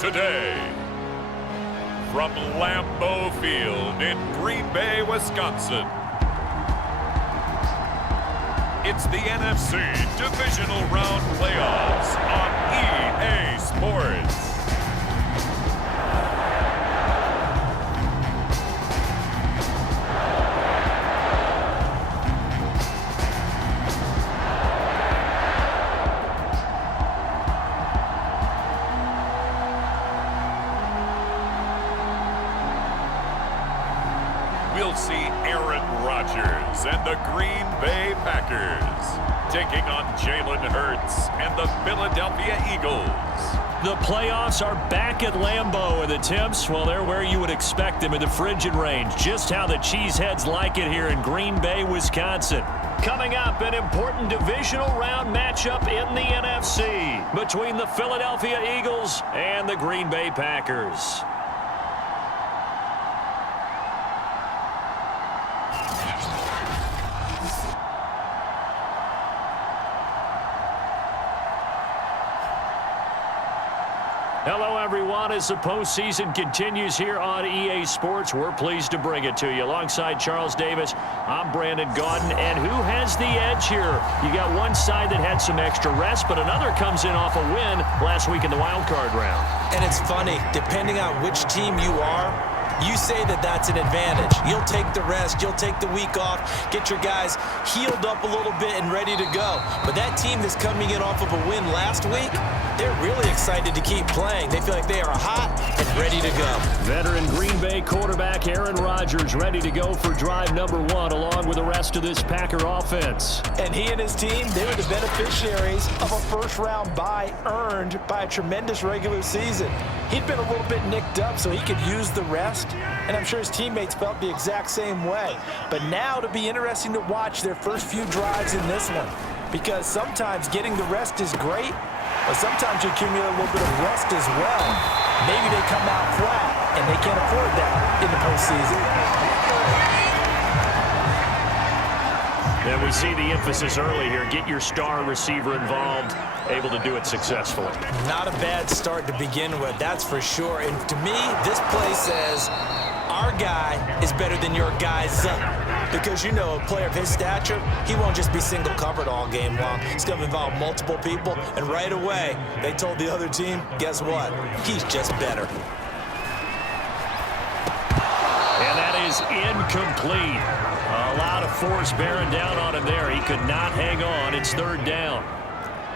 today. From Lambeau Field in Green Bay, Wisconsin, it's the NFC Divisional Round Playoffs on EA Sports. We'll see Aaron Rodgers and the Green Bay Packers taking on Jalen Hurts and the Philadelphia Eagles. The playoffs are back at Lambeau, and the temps, well, they're where you would expect them in the frigid range. Just how the Cheeseheads like it here in Green Bay, Wisconsin. Coming up, an important divisional round matchup in the NFC between the Philadelphia Eagles and the Green Bay Packers. Hello, everyone. As the postseason continues here on EA Sports, we're pleased to bring it to you. Alongside Charles Davis, I'm Brandon Gaudin. And who has the edge here? You got one side that had some extra rest, but another comes in off a win last week in the wild card round. And it's funny, depending on which team you are, you say that that's an advantage. You'll take the rest, you'll take the week off, get your guys healed up a little bit and ready to go. But that team that's coming in off of a win last week, they're really excited to keep playing. They feel like they are hot and ready to go. Veteran Green Bay quarterback Aaron Rodgers ready to go for drive number one along with the rest of this Packer offense. And he and his team, they were the beneficiaries of a first-round bye earned by a tremendous regular season. He'd been a little bit nicked up, so he could use the rest, and I'm sure his teammates felt the exact same way. But now it'll be interesting to watch their first few drives in this one, because sometimes getting the rest is great, but sometimes you accumulate a little bit of rest as well. Maybe they come out flat, and they can't afford that in the postseason. And we see the emphasis early here. Get your star receiver involved, able to do it successfully. Not a bad start to begin with, that's for sure. And to me, this play says our guy is better than your guy's. Because, you know, a player of his stature, he won't just be single covered all game long. It's going to involve multiple people. And right away, they told the other team, guess what? He's just better. And that is incomplete. A lot of force bearing down on him there. He could not hang on. It's third down.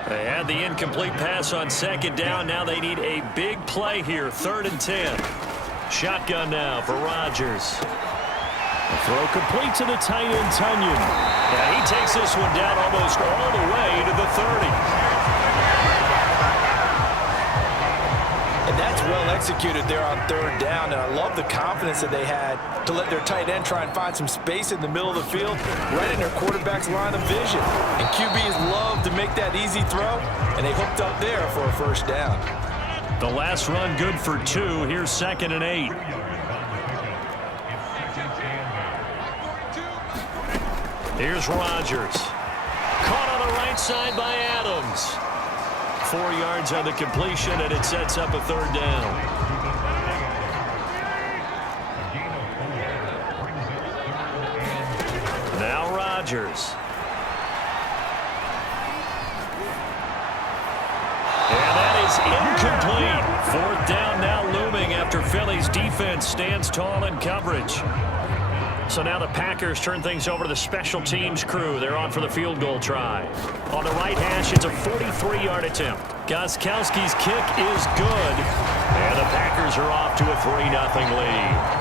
They had the incomplete pass on second down. Now they need a big play here. 3rd and 10. Shotgun now for Rodgers. The throw complete to the tight end, Tunyon. Yeah, he takes this one down almost all the way to the 30. And that's well executed there on 3rd down, and I love the confidence that they had to let their tight end try and find some space in the middle of the field, right in their quarterback's line of vision. And QBs love to make that easy throw, and they hooked up there for a first down. The last run good for 2. Here's 2nd and 8. Here's Rodgers. Caught on the right side by Adams. 4 yards on the completion, and it sets up a 3rd down. Now Rodgers. And that is incomplete. 4th down now looming after Philly's defense stands tall in coverage. So now the Packers turn things over to the special teams crew. They're on for the field goal try. On the right hash, it's a 43-yard attempt. Gostkowski's kick is good. And the Packers are off to a 3-0 lead.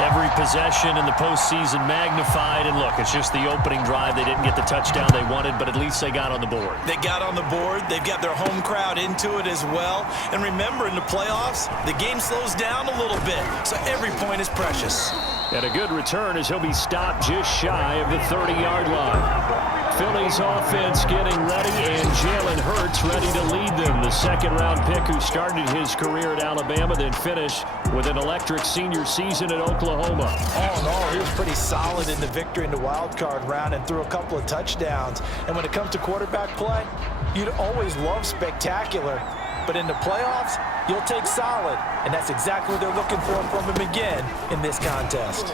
Every possession in the postseason magnified. And look, it's just the opening drive. They didn't get the touchdown they wanted, but at least they got on the board. They got on the board. They've got their home crowd into it as well. And remember, in the playoffs, the game slows down a little bit, so every point is precious. And a good return as he'll be stopped just shy of the 30-yard line. Philly's offense getting ready, and Jalen Hurts ready to lead them. The second-round pick who started his career at Alabama, then finished with an electric senior season at Oklahoma. All in all, he was pretty solid in the victory in the wild card round and threw a couple of touchdowns. And when it comes to quarterback play, you'd always love spectacular. But in the playoffs, you'll take solid. And that's exactly what they're looking for from him again in this contest.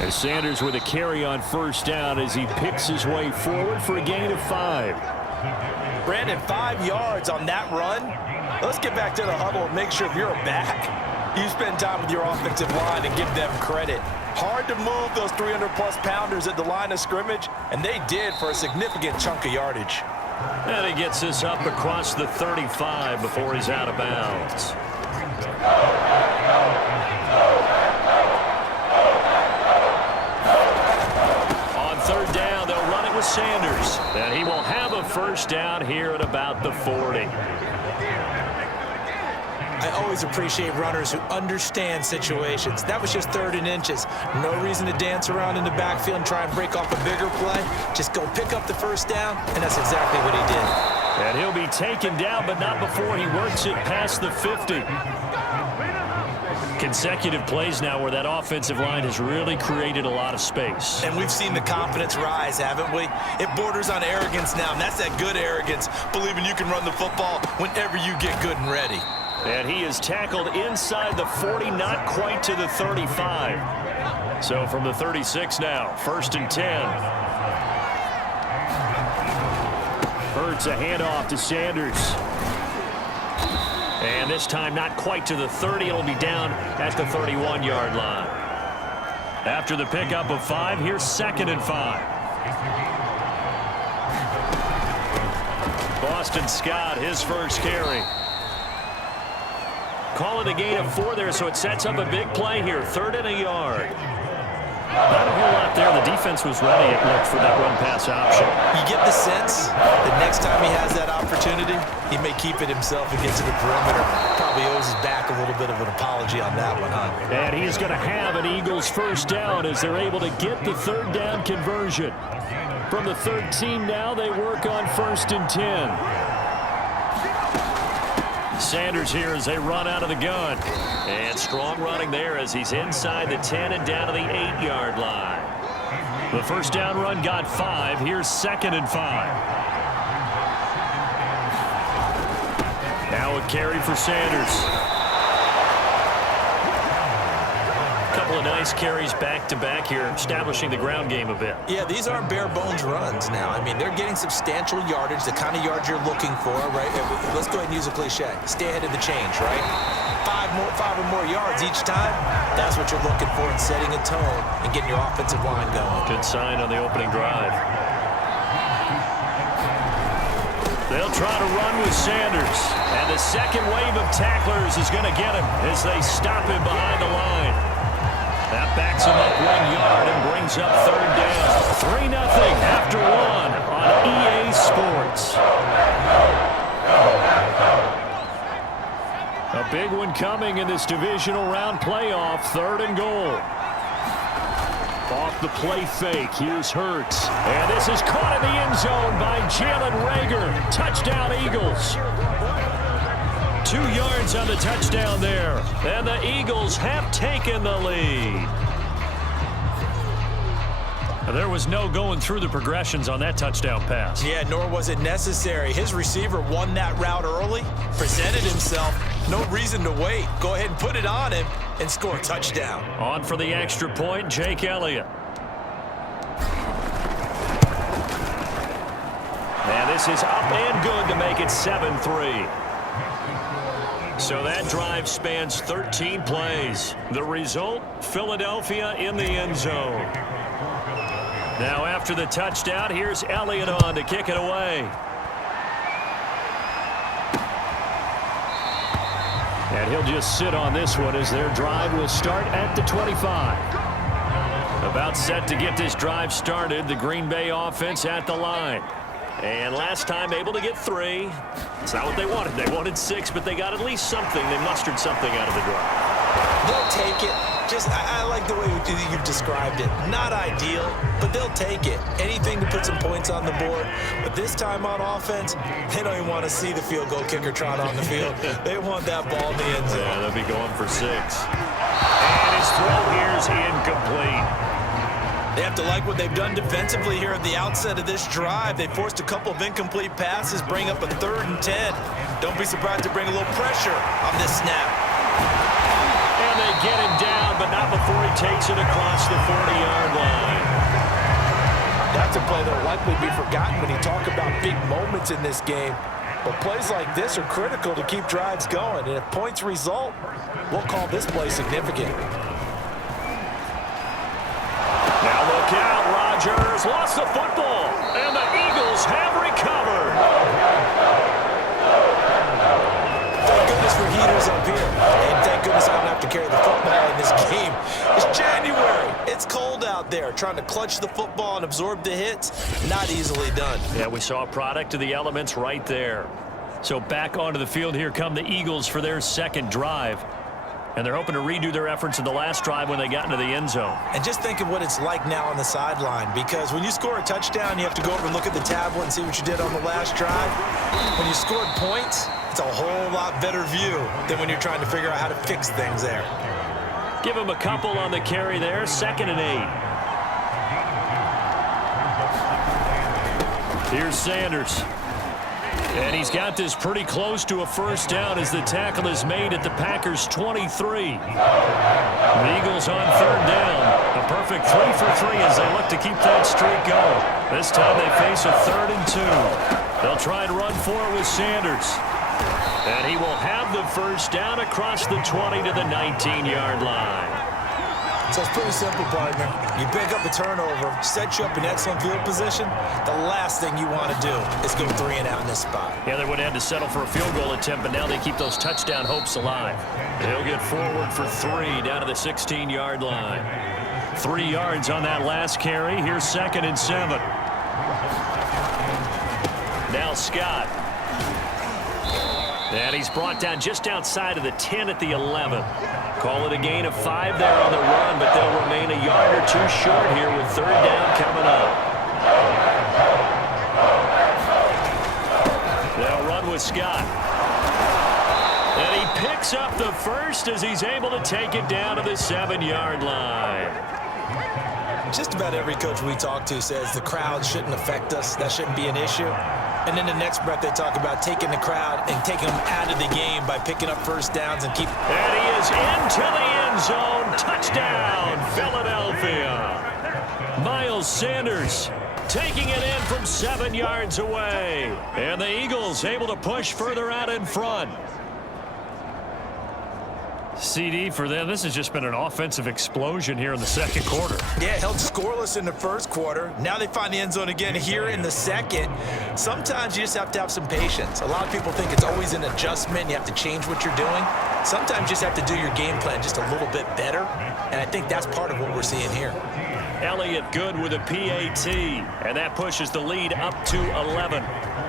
And Sanders with a carry on first down as he picks his way forward for a gain of 5. Brandon, 5 yards on that run. Let's get back to the huddle and make sure if you're a back, you spend time with your offensive line and give them credit. Hard to move those 300-plus pounders at the line of scrimmage, and they did for a significant chunk of yardage. And he gets this up across the 35 before he's out of bounds. On third down, they'll run it with Sanders. And he will have a first down here at about the 40. I always appreciate runners who understand situations. That was just 3rd and inches. No reason to dance around in the backfield and try and break off a bigger play. Just go pick up the first down, and that's exactly what he did. And he'll be taken down, but not before he works it past the 50. Consecutive plays now where that offensive line has really created a lot of space. And we've seen the confidence rise, haven't we? It borders on arrogance now, and that's that good arrogance, believing you can run the football whenever you get good and ready. And he is tackled inside the 40, not quite to the 35. So from the 36 now, 1st and 10. Hurts a handoff to Sanders. And this time not quite to the 30. It'll be down at the 31-yard line. After the pickup of 5, here's 2nd and 5. Boston Scott, his first carry. Call it a gain of 4 there, so it sets up a big play here. 3rd and a yard. Not a whole lot there. The defense was ready, it looked, for that run-pass option. You get the sense that next time he has that opportunity, he may keep it himself and get to the perimeter. Probably owes his back a little bit of an apology on that one, huh? And he's going to have an Eagles first down as they're able to get the 3rd down conversion. From the 13 now, they work on 1st and 10. Sanders here as they run out of the gun. And strong running there as he's inside the 10 and down to the 8-yard line. The first down run got 5. Here's 2nd and 5. Now a carry for Sanders. Couple of nice carries back-to-back here, establishing the ground game a bit. Yeah, these aren't bare-bones runs now. I mean, they're getting substantial yardage, the kind of yards you're looking for, right? Let's go ahead and use a cliche. Stay ahead of the change, right? 5 or more yards each time, that's what you're looking for in setting a tone and getting your offensive line going. Good sign on the opening drive. They'll try to run with Sanders. And the second wave of tacklers is going to get him as they stop him behind the line. That backs him up 1 yard and brings up 3rd down. 3-0 after 1 on EA Sports. A big one coming in this divisional round playoff. 3rd and goal. Off the play fake, here's Hurts. And this is caught in the end zone by Jalen Reagor. Touchdown, Eagles. 2 yards on the touchdown there. And the Eagles have taken the lead. There was no going through the progressions on that touchdown pass. Yeah, nor was it necessary. His receiver won that route early, presented himself. No reason to wait. Go ahead and put it on him and score a touchdown. On for the extra point, Jake Elliott. And this is up and good to make it 7-3. So that drive spans 13 plays. The result, Philadelphia in the end zone. Now after the touchdown, here's Elliott on to kick it away. And he'll just sit on this one as their drive will start at the 25. About set to get this drive started, the Green Bay offense at the line. And last time able to get 3. It's not what they wanted. They wanted 6, but they got at least something. They mustered something out of the drive. They'll take it. I like the way you've described it. Not ideal, but they'll take it. Anything to put some points on the board. But this time on offense, they don't even want to see the field goal kicker trot on the field. They want that ball in the end zone. Yeah, they'll be going for 6. And his throw here's incomplete. They have to like what they've done defensively here at the outset of this drive. They forced a couple of incomplete passes, bring up a 3rd and 10. Don't be surprised to bring a little pressure on this snap. And they get him down, but not before he takes it across the 40-yard line. That's a play that will likely be forgotten when you talk about big moments in this game. But plays like this are critical to keep drives going. And if points result, we'll call this play significant. Now look out, Rodgers lost the football, and the Eagles have recovered. Thank goodness for heaters up here. And thank goodness I don't have to carry the football in this game. It's January. It's cold out there. Trying to clutch the football and absorb the hits, not easily done. Yeah, we saw a product of the elements right there. So back onto the field, here come the Eagles for their 2nd drive. And they're hoping to redo their efforts in the last drive when they got into the end zone. And just think of what it's like now on the sideline, because when you score a touchdown, you have to go over and look at the tablet and see what you did on the last drive. When you scored points, it's a whole lot better view than when you're trying to figure out how to fix things there. Give him a couple on the carry there, 2nd and 8. Here's Sanders. And he's got this pretty close to a 1st down as the tackle is made at the Packers' 23. The Eagles on 3rd down. A perfect 3 for 3 as they look to keep that streak going. This time they face a 3rd and 2. They'll try and run for it with Sanders. And he will have the 1st down across the 20 to the 19-yard line. So it's pretty simple, partner. You pick up a turnover, set you up in excellent field position. The last thing you want to do is go 3 and out in this spot. Yeah, they would have had to settle for a field goal attempt, but now they keep those touchdown hopes alive. They'll get forward for 3 down to the 16-yard line. 3 yards on that last carry. Here's 2nd and 7. Now Scott. And he's brought down just outside of the 10 at the 11. Call it a gain of 5 there on the run, but they'll remain a yard or 2 short here with 3rd down coming up. They'll run with Scott. And he picks up the 1st as he's able to take it down to the 7-yard line. Just about every coach we talk to says the crowd shouldn't affect us. That shouldn't be an issue. And in the next breath, they talk about taking the crowd and taking them out of the game by picking up 1st downs and keep. And he is into the end zone. Touchdown, Philadelphia. Miles Sanders taking it in from 7 yards away. And the Eagles able to push further out in front. CD for them. This has just been an offensive explosion here in the 2nd quarter. Yeah, held scoreless in the 1st quarter. Now they find the end zone again here in the 2nd. Sometimes you just have to have some patience. A lot of people think it's always an adjustment. You have to change what you're doing. Sometimes you just have to do your game plan just a little bit better. And I think that's part of what we're seeing here. Elliott good with a PAT. And that pushes the lead up to 11.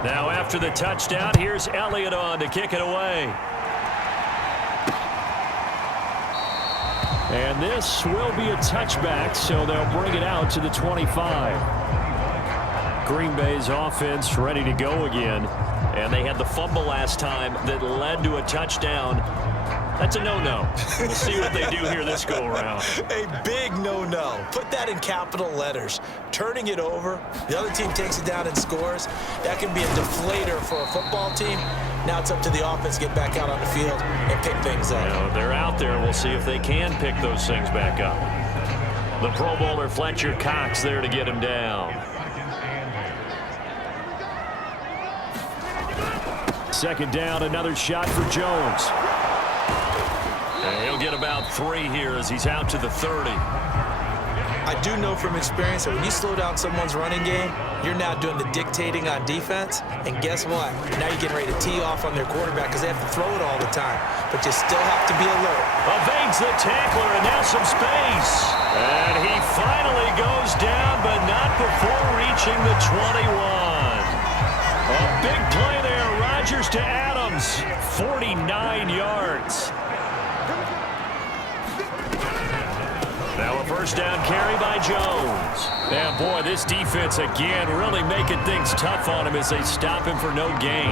Now after the touchdown, here's Elliott on to kick it away. And this will be a touchback, so they'll bring it out to the 25. Green Bay's offense ready to go again. And they had the fumble last time that led to a touchdown. That's a no-no. We'll see what they do here this go-around. A big no-no. Put that in capital letters. Turning it over, the other team takes it down and scores. That can be a deflator for a football team. Now it's up to the offense to get back out on the field and pick things up. Now, they're out there. We'll see if they can pick those things back up. The Pro Bowler Fletcher Cox there to get him down. 2nd down, another shot for Jones. And he'll get about 3 here as he's out to the 30. I do know from experience that when you slow down someone's running game, you're now doing the dictating on defense. And guess what? Now you're getting ready to tee off on their quarterback because they have to throw it all the time. But you still have to be alert. Evades the tackler, and now some space. And he finally goes down, but not before reaching the 21. A big play there. Rodgers to Adams. 49 yards. Now a first down carry by Jones. And boy, this defense again really making things tough on him as they stop him for no gain.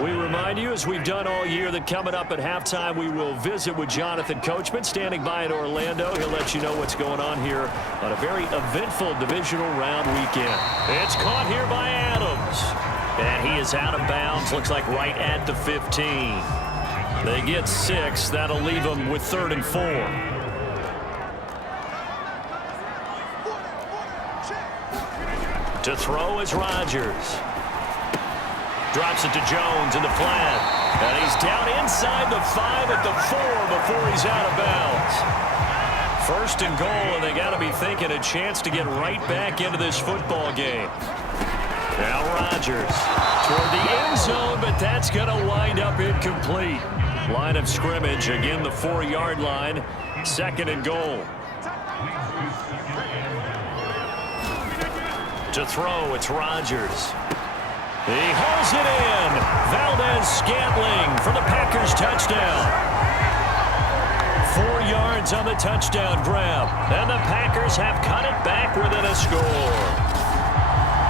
We remind you, as we've done all year, that coming up at halftime, we will visit with Jonathan Coachman, standing by in Orlando. He'll let you know what's going on here on a very eventful divisional round weekend. It's caught here by Adams. And he is out of bounds, looks like right at the 15. They get 6. That'll leave them with 3rd and 4. To throw is Rodgers. Drops it to Jones in the flat. And he's down inside the 5 at the 4 before he's out of bounds. 1st and goal, and they got to be thinking a chance to get right back into this football game. Now Rodgers toward the end zone, but that's going to wind up incomplete. Line of scrimmage, again the 4-yard line. 2nd and goal. To throw, it's Rodgers. He hauls it in. Valdez-Scantling for the Packers touchdown. 4 yards on the touchdown grab. And the Packers have cut it back within a score.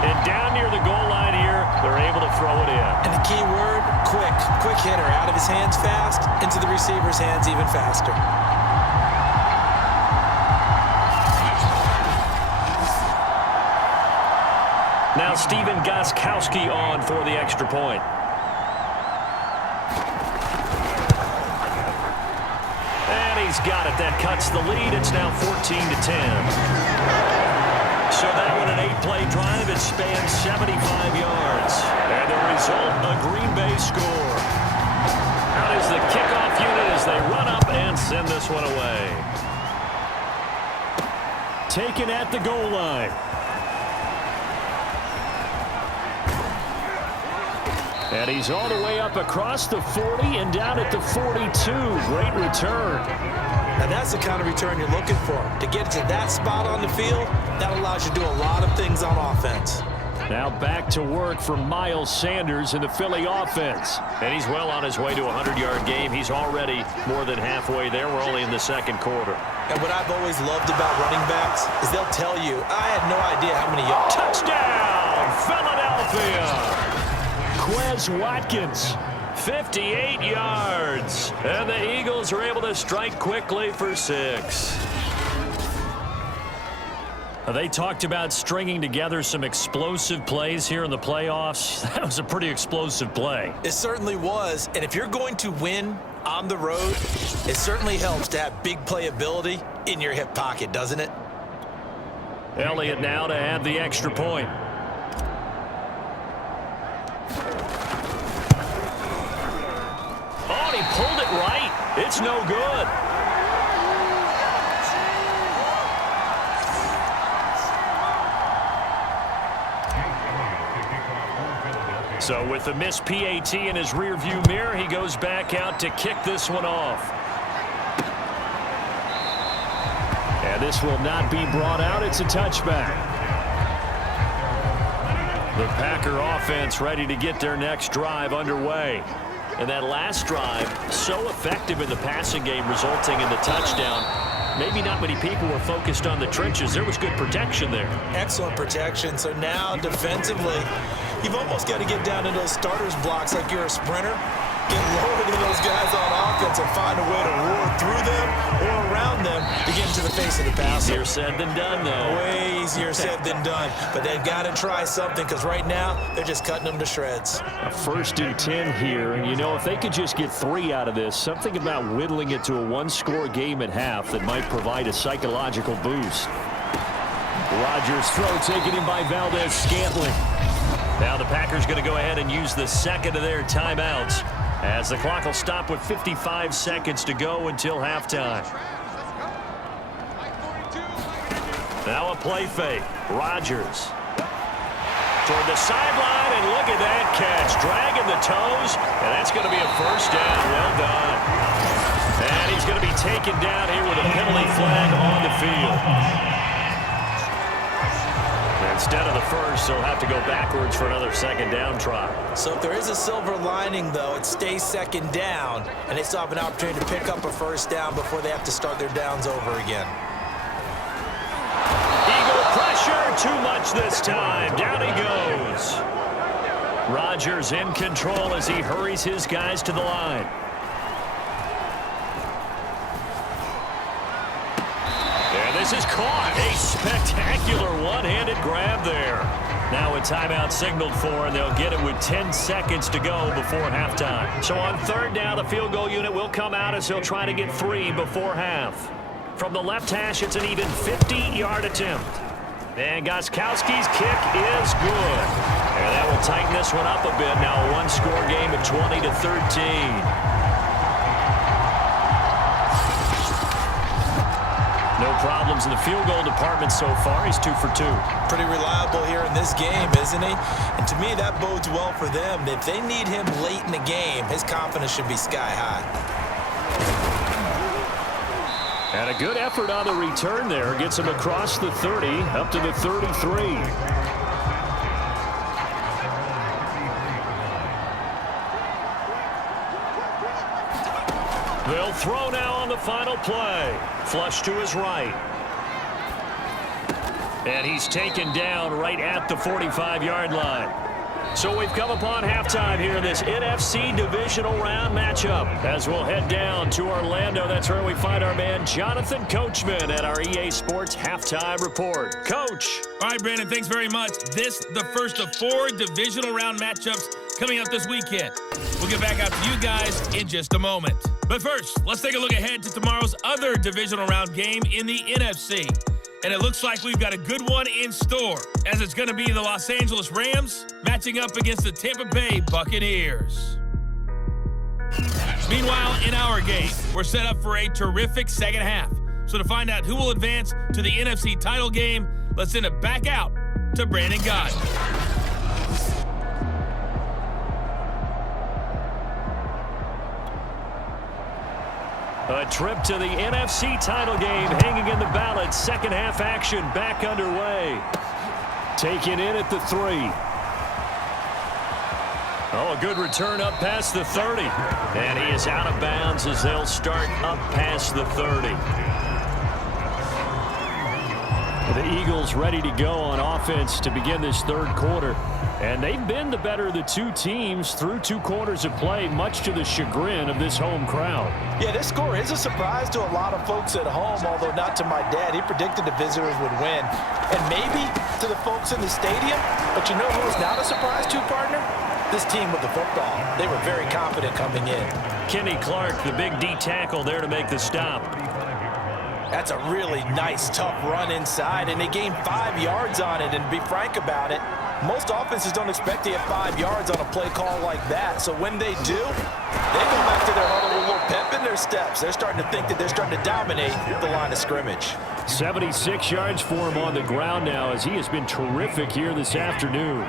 And down near the goal line here, they're able to throw it in. And the key word, quick. Quick hitter. Out of his hands fast, into the receiver's hands even faster. Now Steven Gostkowski on for the extra point. And he's got it. That cuts the lead. It's now 14-10. So that one an 8-play drive. It spans 75 yards. And the result, a Green Bay score. Out is the kickoff unit as they run up and send this one away. Taken at the goal line. And he's all the way up across the 40 and down at the 42. Great return. Now that's the kind of return you're looking for. To get to that spot on the field, that allows you to do a lot of things on offense. Now back to work for Miles Sanders in the Philly offense. And he's well on his way to a 100-yard game. He's already more than halfway there. We're only in the 2nd quarter. And what I've always loved about running backs is they'll tell you, I had no idea how many yards. Touchdown, Philadelphia! Quez Watkins, 58 yards. And the Eagles are able to strike quickly for 6. They talked about stringing together some explosive plays here in the playoffs. That was a pretty explosive play. It certainly was. And if you're going to win on the road, it certainly helps to have big playability in your hip pocket, doesn't it? Elliott now to add the extra point. Oh, he pulled it right. It's no good. So with the missed PAT in his rearview mirror, he goes back out to kick this one off. And this will not be brought out. It's a touchback. The Packer offense ready to get their next drive underway. And that last drive, so effective in the passing game, resulting in the touchdown. Maybe not many people were focused on the trenches. There was good protection there. Excellent protection. So now defensively, you've almost got to get down into those starters blocks like you're a sprinter. Get lower to those guys on offense and find a way to roar through them or around them to get into the face of the passer. Easier said than done, though. Way easier said than done. But they've got to try something because right now they're just cutting them to shreds. A 1st and 10 here. And, you know, if they could just get 3 out of this, something about whittling it to a 1-score game at half that might provide a psychological boost. Rodgers' throw taken in by Valdez-Scantling. Now the Packers going to go ahead and use the 2nd of their timeouts as the clock will stop with 55 seconds to go until halftime. Now a play fake. Rodgers toward the sideline, and look at that catch. Dragging the toes, and that's going to be a 1st down. Well done. And he's going to be taken down here with a penalty flag on the field. And instead of the first, they'll have to go backwards for another second down try. So if there is a silver lining, though, it stays second down, and they still have an opportunity to pick up a first down before they have to start their downs over again. Eagle pressure, too much this time. Down he goes. Rodgers in control as he hurries his guys to the line. And this is caught. A spectacular one-handed grab there. Now a timeout signaled for, and they'll get it with 10 seconds to go before halftime. So on third down, the field goal unit will come out as he'll try to get 3 before half. From the left hash, it's an even 50-yard attempt. And Gostkowski's kick is good. And that will tighten this one up a bit. Now a one-score game at 20-13. No problems in the field goal department so far. He's 2 for 2. Pretty reliable here in this game, isn't he? And to me, that bodes well for them. If they need him late in the game, his confidence should be sky high. And a good effort on the return there. Gets him across the 30, up to the 33. They'll throw now on the final play. Flush to his right. And he's taken down right at the 45-yard line. So we've come upon halftime here in this NFC Divisional Round matchup. As we'll head down to Orlando, that's where we find our man Jonathan Coachman at our EA Sports Halftime Report. Coach. All right, Brandon, thanks very much. This, the first of 4 Divisional Round matchups coming up this weekend. We'll get back out to you guys in just a moment. But first, let's take a look ahead to tomorrow's other Divisional Round game in the NFC. And it looks like we've got a good one in store, as it's going to be the Los Angeles Rams matching up against the Tampa Bay Buccaneers. Meanwhile, in our game, we're set up for a terrific second half. So to find out who will advance to the NFC title game, let's send it back out to Brandon Gott. A trip to the NFC title game hanging in the balance. Second half action back underway. Taken in at the 3. Oh, a good return up past the 30. And he is out of bounds as they'll start up past the 30. The Eagles ready to go on offense to begin this third quarter. And they've been the better of the two teams through 2 quarters of play, much to the chagrin of this home crowd. Yeah, this score is a surprise to a lot of folks at home, although not to my dad. He predicted the visitors would win. And maybe to the folks in the stadium. But you know who was not a surprise to, partner? This team with the football. They were very confident coming in. Kenny Clark, the big D tackle there to make the stop. That's a really nice, tough run inside, and they gained 5 yards on it. And to be frank about it, most offenses don't expect to get 5 yards on a play call like that. So when they do, they go back to their huddle with a little pep in their steps. They're starting to think that they're starting to dominate the line of scrimmage. 76 yards for him on the ground now, as he has been terrific here this afternoon.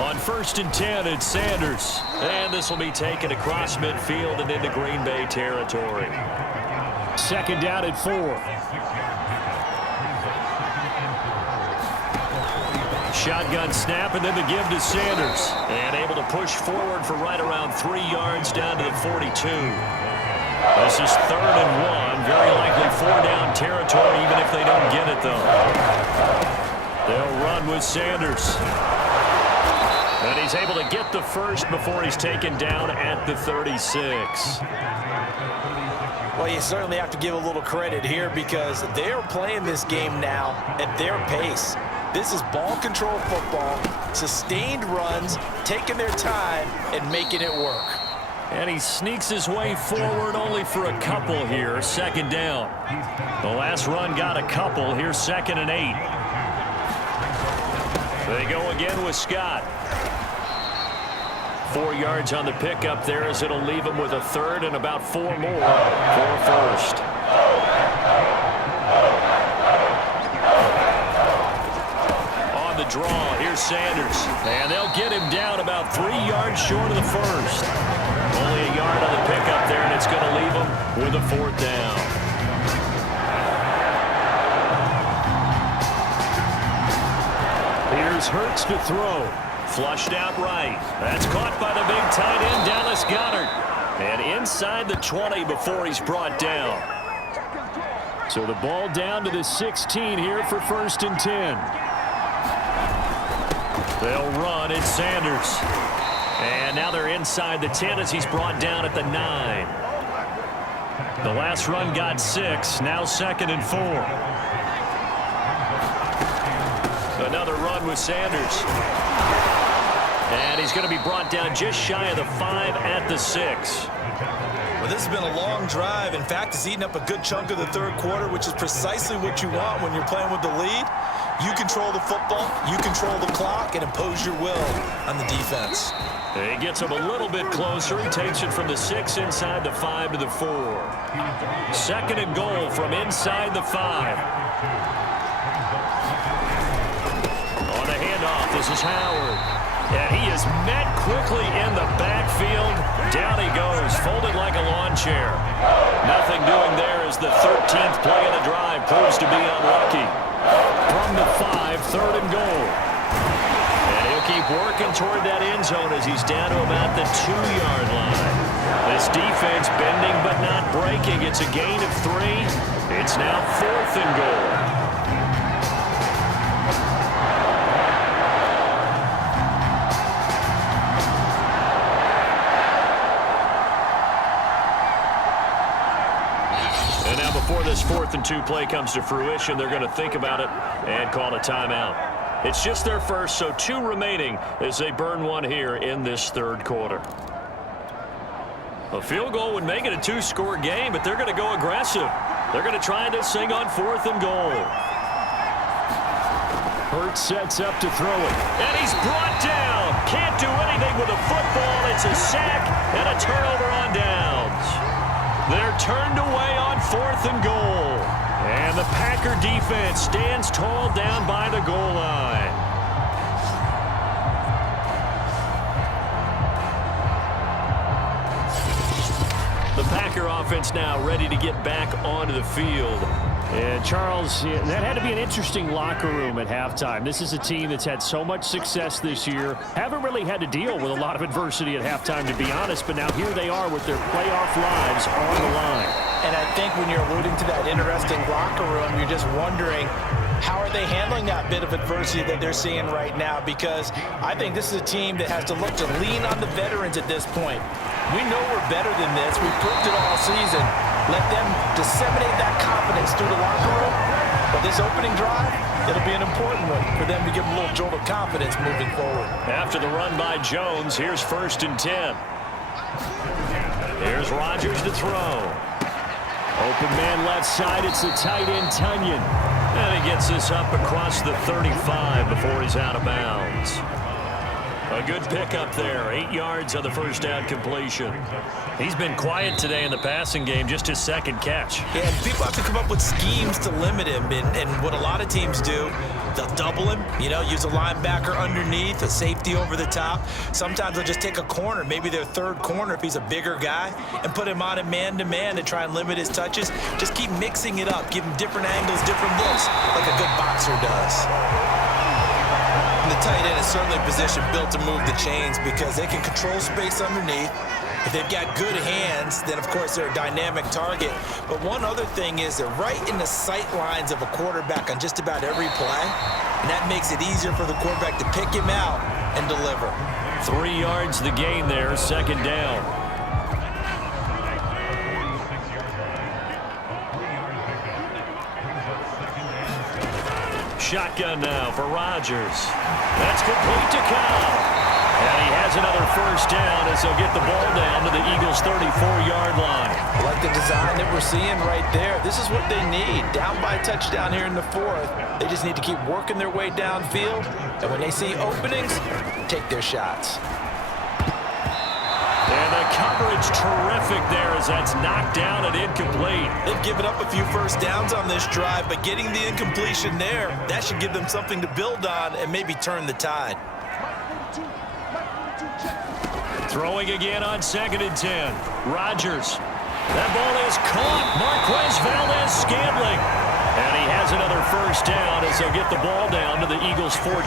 On 1st and 10, it's Sanders. And this will be taken across midfield and into Green Bay territory. Second down at 4. Shotgun snap, and then the give to Sanders. And able to push forward for right around 3 yards down to the 42. This is 3rd and 1. Very likely 4-down territory, even if they don't get it, though. They'll run with Sanders. And he's able to get the first before he's taken down at the 36. Well, you certainly have to give a little credit here because they're playing this game now at their pace. This is ball control football, sustained runs, taking their time and making it work. And he sneaks his way forward only for a couple here. 2nd down. The last run got a couple. Here's 2nd and 8. They go again with Scott. 4 yards on the pickup there as it'll leave him with a 3rd and about 4 more for a first. On the draw, here's Sanders. And they'll get him down about 3 yards short of the first. Only a yard on the pickup there, and it's going to leave him with a 4th down. Here's Hurts to throw. Flushed out right. That's caught by the big tight end, Dallas Goedert. And inside the 20 before he's brought down. So the ball down to the 16 here for 1st and 10. They'll run. It's Sanders. And now they're inside the 10 as he's brought down at the 9. The last run got 6. Now 2nd and 4. Another run with Sanders. And he's going to be brought down just shy of the 5 at the 6. Well, this has been a long drive. In fact, it's eaten up a good chunk of the 3rd quarter, which is precisely what you want when you're playing with the lead. You control the football, you control the clock, and impose your will on the defense. He gets him a little bit closer. He takes it from the 6 inside the 5 to the 4. 2nd and goal from inside the 5. On the handoff, this is Howard. And he is met quickly in the backfield. Down he goes, folded like a lawn chair. Nothing doing there as the 13th play of the drive proves to be unlucky. From the 5, 3rd and goal. And he'll keep working toward that end zone as he's down to about the 2-yard line. This defense bending but not breaking. It's a gain of 3. It's now 4th and goal. Before this 4th and 2 play comes to fruition, they're going to think about it and call a timeout. It's just their first, so 2 remaining as they burn 1 here in this 3rd quarter. A field goal would make it a 2-score game, but they're going to go aggressive. They're going to try this thing on 4th and goal. Hurts sets up to throw it, and he's brought down. Can't do anything with a football. It's a sack and a turnover on downs. They're turned away on 4th and goal. And the Packer defense stands tall down by the goal line. The Packer offense now ready to get back onto the field. And Charles, that had to be an interesting locker room at halftime. This is a team that's had so much success this year. Haven't really had to deal with a lot of adversity at halftime, to be honest. But now here they are with their playoff lives on the line. And I think when you're alluding to that interesting locker room, you're just wondering, how are they handling that bit of adversity that they're seeing right now? Because I think this is a team that has to look to lean on the veterans at this point. We know we're better than this. We've proved it all season. Let them disseminate that confidence through the locker room. But this opening drive, it'll be an important one for them to give them a little jolt of confidence moving forward. After the run by Jones, here's 1st and 10. Here's Rodgers to throw. Open man left side, it's the tight end Tunyon. And he gets this up across the 35 before he's out of bounds. A good pickup there, 8 yards on the 1st down completion. He's been quiet today in the passing game, just his 2nd catch. Yeah, and people have to come up with schemes to limit him, and what a lot of teams do, they'll double him, use a linebacker underneath, a safety over the top. Sometimes they'll just take a corner, maybe their 3rd corner if he's a bigger guy, and put him on a man-to-man to try and limit his touches. Just keep mixing it up, give him different angles, different looks, like a good boxer does. The tight end is certainly a position built to move the chains because they can control space underneath. If they've got good hands, then of course they're a dynamic target. But one other thing is they're right in the sight lines of a quarterback on just about every play. And that makes it easier for the quarterback to pick him out and deliver. 3 yards the gain there, 2nd down. Shotgun now for Rodgers. That's complete to Cobb. And he has another 1st down as they'll get the ball down to the Eagles' 34-yard line. I like the design that we're seeing right there. This is what they need. Down by a touchdown here in the 4th. They just need to keep working their way downfield. And when they see openings, take their shots. And the coverage terrific there as that's knocked down and incomplete. They've given up a few 1st downs on this drive, but getting the incompletion there, that should give them something to build on and maybe turn the tide. Throwing again on 2nd and 10. Rodgers. That ball is caught. Marquez Valdez-Scantling. And he has another first down as they'll get the ball down to the Eagles' 14.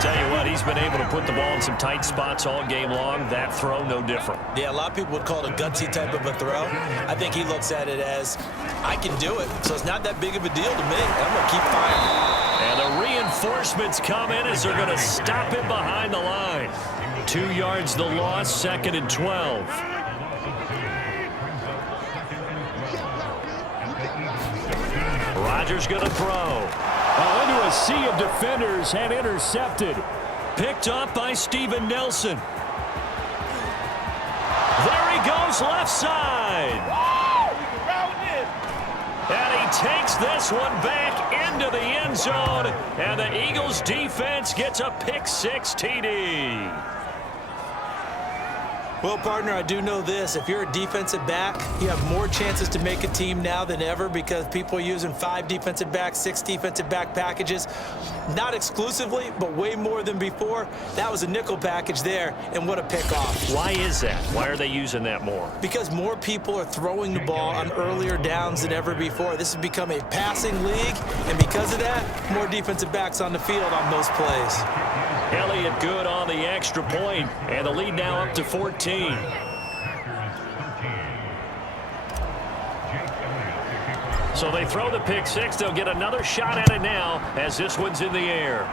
Tell you what, he's been able to put the ball in some tight spots all game long. That throw, no different. Yeah, a lot of people would call it a gutsy type of a throw. I think he looks at it as, I can do it. So it's not that big of a deal to me. I'm going to keep firing. And the reinforcements come in as they're going to stop him behind the line. 2 yards the loss, 2nd and 12. Rodgers going to throw. Into a sea of defenders and intercepted. Picked up by Steven Nelson. There he goes left side. And he takes this one back into the end zone. And the Eagles defense gets a pick-6 TD. Well, partner, I do know this. If you're a defensive back, you have more chances to make a team now than ever because people are using 5 defensive backs, 6 defensive back packages. Not exclusively, but way more than before. That was a nickel package there, and what a pickoff. Why is that? Why are they using that more? Because more people are throwing the ball on earlier downs than ever before. This has become a passing league, and because of that, more defensive backs on the field on those plays. Elliott good on the extra point, and the lead now up to 14. So they throw the pick-6. They'll get another shot at it now as this one's in the air.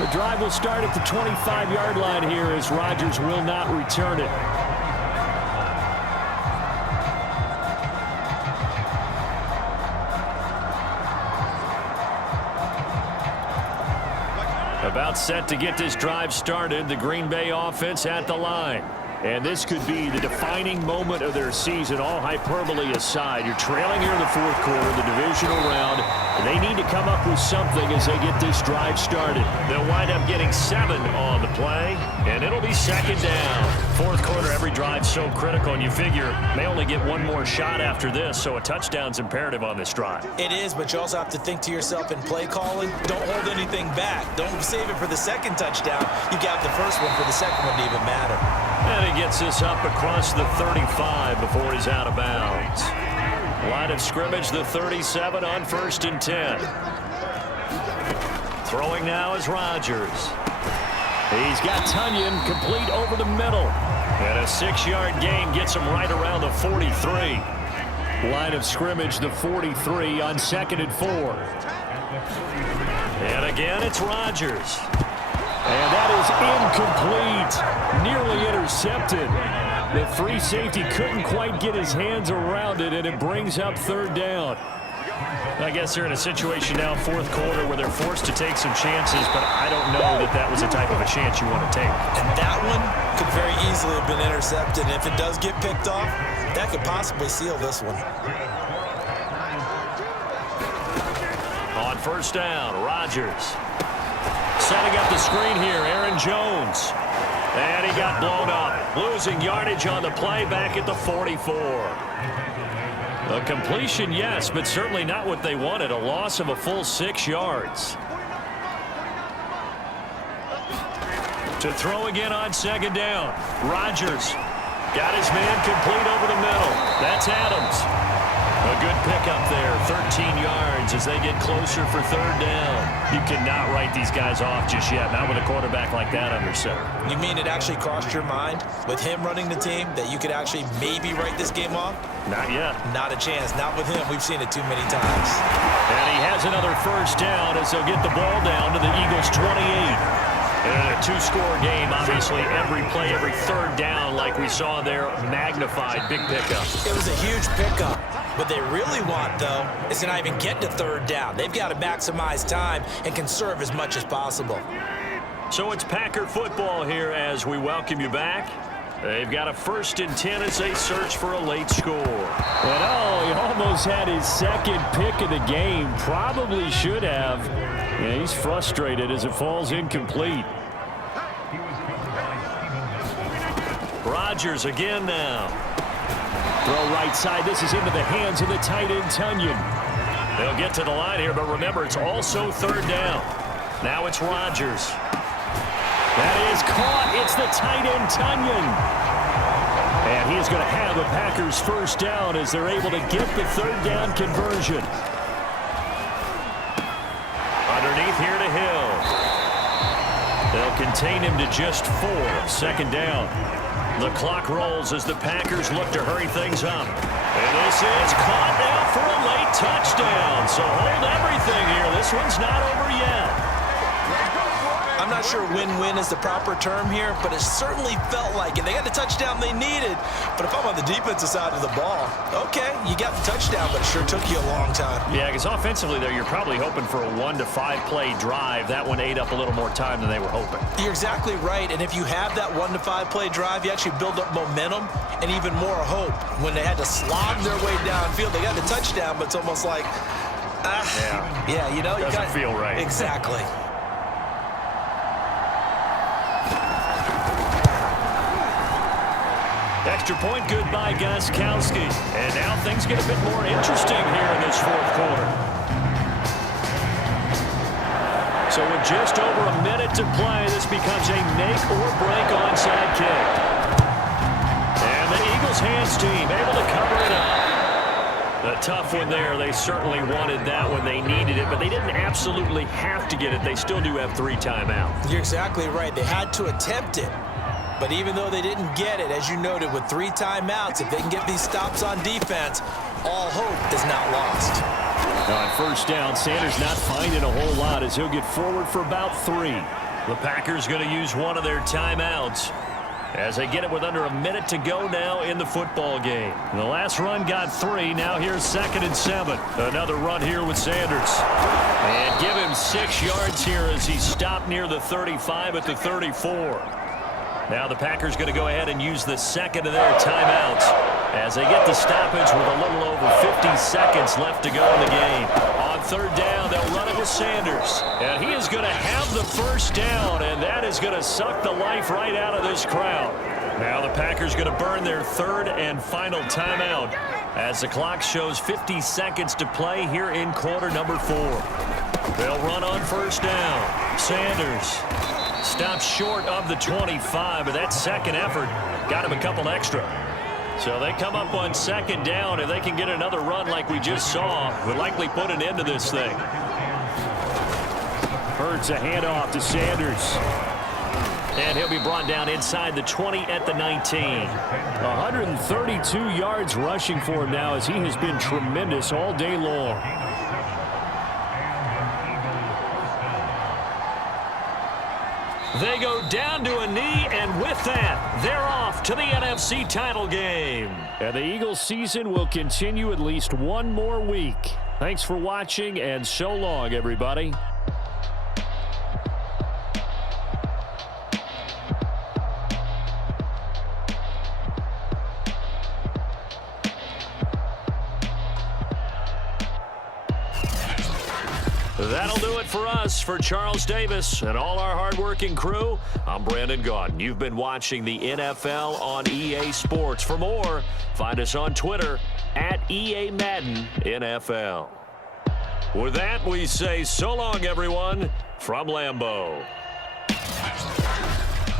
The drive will start at the 25-yard line here as Rodgers will not return it. About set to get this drive started, the Green Bay offense at the line. And this could be the defining moment of their season, all hyperbole aside. You're trailing here in the 4th quarter, the divisional round, and they need to come up with something as they get this drive started. They'll wind up getting 7 on the play, and it'll be 2nd down. 4th quarter, every drive so critical, and you figure they only get one more shot after this, so a touchdown's imperative on this drive. It is, but you also have to think to yourself in play calling, don't hold anything back. Don't save it for the 2nd touchdown. You got the first one for the 2nd one to even matter. And he gets this up across the 35 before he's out of bounds. Line of scrimmage, the 37 on 1st and 10. Throwing now is Rodgers. He's got Tunyon complete over the middle. And a 6-yard gain gets him right around the 43. Line of scrimmage, the 43 on 2nd and 4. And again, it's Rodgers. And that is incomplete. Nearly intercepted. The free safety couldn't quite get his hands around it, and it brings up 3rd down. I guess they're in a situation now, 4th quarter, where they're forced to take some chances, but I don't know that that was the type of a chance you want to take. And that one could very easily have been intercepted. And if it does get picked off, that could possibly seal this one. On 1st down, Rodgers. Setting up the screen here, Aaron Jones. And he got blown up. Losing yardage on the play back at the 44. A completion, yes, but certainly not what they wanted. A loss of a full 6 yards. To throw again on 2nd down. Rodgers got his man complete over the middle. That's Adams. A good pickup there, 13 yards as they get closer for 3rd down. You cannot write these guys off just yet, not with a quarterback like that under center. You mean it actually crossed your mind with him running the team that you could actually maybe write this game off? Not yet. Not a chance. Not with him. We've seen it too many times. And he has another 1st down as they'll get the ball down to the Eagles' 28. And a 2-score game, obviously, every play, every 3rd down, like we saw there, magnified, big pickup. It was a huge pickup. What they really want, though, is to not even get to 3rd down. They've got to maximize time and conserve as much as possible. So it's Packer football here as we welcome you back. They've got a 1st and 10 as they search for a late score. And he almost had his 2nd pick of the game. Probably should have. Yeah, he's frustrated as it falls incomplete. Rodgers again now. Throw right side. This is into the hands of the tight end, Tunyon. They'll get to the line here, but remember, it's also 3rd down. Now it's Rodgers. That is caught. It's the tight end, Tunyon. And he is going to have a Packers first down as they're able to get the third down conversion. Underneath here to Hill. They'll contain him to just 4. Second down. The clock rolls as the Packers look to hurry things up. And this is caught now for a late touchdown. So hold everything here. This one's not over yet. I'm not sure win-win is the proper term here, but it certainly felt like it. They got the touchdown they needed, but if I'm on the defensive side of the ball, okay, you got the touchdown, but it sure took you a long time. Yeah, because offensively there, you're probably hoping for a 1 to 5 play drive. That one ate up a little more time than they were hoping. You're exactly right, and if you have that 1 to 5 play drive, you actually build up momentum and even more hope. When they had to slog their way downfield, they got the touchdown, but it's almost like, yeah, you know, doesn't feel right. Exactly. Extra point good by Gostkowski. And now things get a bit more interesting here in this fourth quarter. So with just over a minute to play, this becomes a make or break onside kick. And the Eagles hands team able to cover it up. A tough one there. They certainly wanted that when they needed it, but they didn't absolutely have to get it. They still do have 3 timeouts. You're exactly right. They had to attempt it. But even though they didn't get it, as you noted, with 3 timeouts, if they can get these stops on defense, all hope is not lost. On first down, Sanders not finding a whole lot as he'll get forward for about 3. The Packers going to use one of their timeouts as they get it with under a minute to go now in the football game. The last run got 3. Now here's 2nd and 7. Another run here with Sanders. And give him 6 yards here as he stopped near the 35 at the 34. Now the Packers going to go ahead and use the second of their timeouts as they get the stoppage with a little over 50 seconds left to go in the game. On third down, they'll run it with Sanders. And he is going to have the first down, and that is going to suck the life right out of this crowd. Now the Packers going to burn their 3rd and final timeout as the clock shows 50 seconds to play here in quarter number 4. They'll run on first down. Sanders stops short of the 25, but that second effort got him a couple extra. So they come up on 2nd down. If they can get another run like we just saw, would likely put an end to this thing. Hurts a handoff to Sanders. And he'll be brought down inside the 20 at the 19. 132 yards rushing for him now as he has been tremendous all day long. They go down to a knee, and with that, they're off to the NFC title game. And the Eagles season will continue at least one more week. Thanks for watching, and so long, everybody. That'll do it for us. For Charles Davis and all our hardworking crew, I'm Brandon Gaudin. You've been watching the NFL on EA Sports. For more, find us on Twitter at EA Madden NFL. With that, we say so long, everyone, from Lambeau.